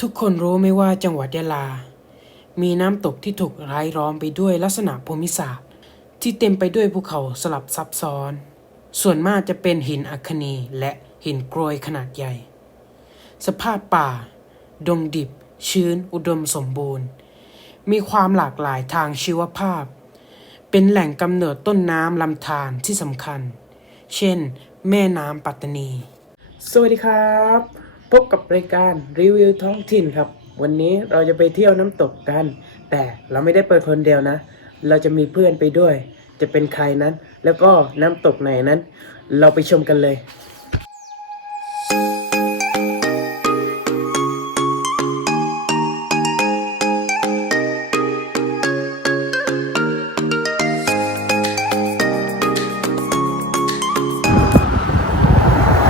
ทุกคนรู้ไหมว่าจังหวัดยะลา มีน้ำตกที่ถูกรายล้อมไปด้วยลักษณะภูมิศาสตร์ ที่เต็มไปด้วยภูเขาสลับซับซ้อน ส่วนมากจะเป็นหินอัคนีและหินกรวยขนาดใหญ่ สภาพป่า ดงดิบ ชื้น อุดมสมบูรณ์ มีความหลากหลายทางชีวภาพ เป็นแหล่งกำเนิดต้นน้ำลำธารที่สำคัญ เช่น แม่น้ำปัตตานี สวัสดีครับ พบกับรายการรีวิวท้องถิ่นครับ วันนี้เราจะไปเที่ยวน้ำตกกัน แต่เราไม่ได้ไปคนเดียวนะ เราจะมีเพื่อนไปด้วย จะเป็นใครนั้น แล้วก็น้ำตกไหนนั้น เราไปชมกันเลย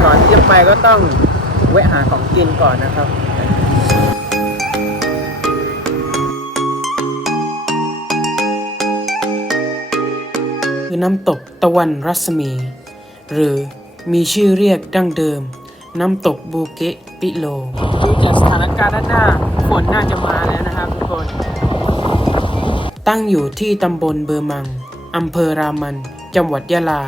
ก่อนที่จะไปก็ต้อง วะหาของกินก่อนนะครับ คือน้ำตกตะวันรัศมี หรือมีชื่อเรียกดั้งเดิม น้ำตกบูเกะปิโลดูจากสถานการณ์ด้านหน้าฝนน่าจะมาแล้วนะครับทุกคน ตั้งอยู่ที่ตำบลเบอร์มังอำเภอรามัน จังหวัดยะลา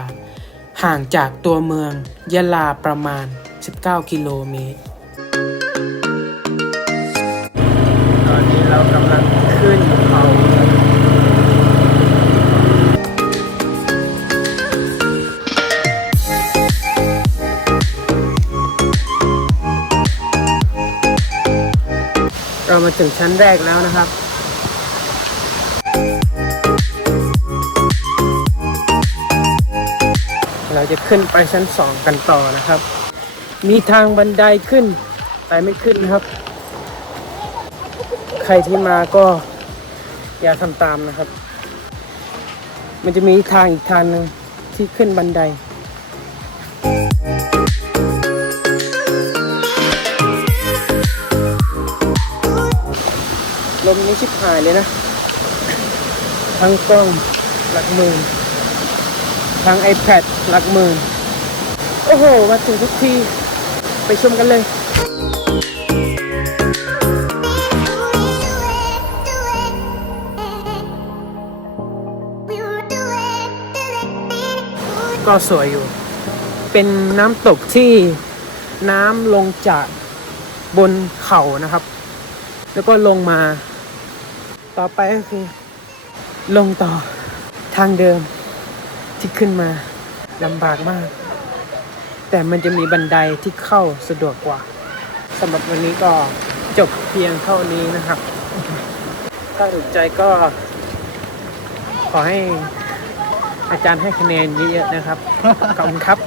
ห่างจากตัวเมืองยะลาประมาณ 19 กิโลเมตร ตอนนี้เรากำลังขึ้นเขาเรามาถึงชั้นแรกแล้วนะครับเราจะขึ้นไปชั้นสองกันต่อนะครับ มีทางบันไดขึ้นแต่ไม่ขึ้นนะครับ ใครที่มาก็อย่าทำตามนะครับ มันจะมีทางอีกทางหนึ่งที่ขึ้นบันไดลมนี้ชิบหายเลยนะ ทั้งกล้องหลักหมื่นทาง iPad หลักหมื่น โอ้โห มาถึงทุกที ไปชมกันเลยก็สวยอยู่ เป็นน้ำตกที่น้ำลงจากบนเขานะครับ แล้วก็ลงมา ต่อไปก็คือ ลงต่อทางเดิมที่ขึ้นมาลำบากมาก แต่มันจะมีบันไดที่เข้าสะดวกกว่าสำหรับวันนี้ก็จบเพียงเท่านี้นะครับ ถ้าถูกใจก็ ขอให้อาจารย์ให้คะแนนเยอะๆนะครับ ขอบคุณครับ